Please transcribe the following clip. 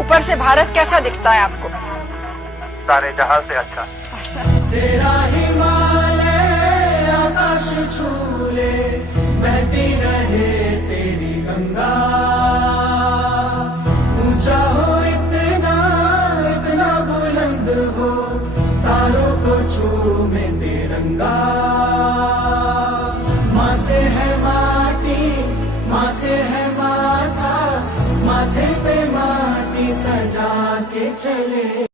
ऊपर से भारत कैसा दिखता है आपको? सारे जहां से अच्छा। तेरा हिमालय आकाश छूले, बहती रहे तेरी गंगा। ऊंचा हो इतना, इतना बुलंद हो, तारों को चूमे तिरंगा। माँ से है माटी, माँ से है माथा, माथे पे माटी सजा के चले।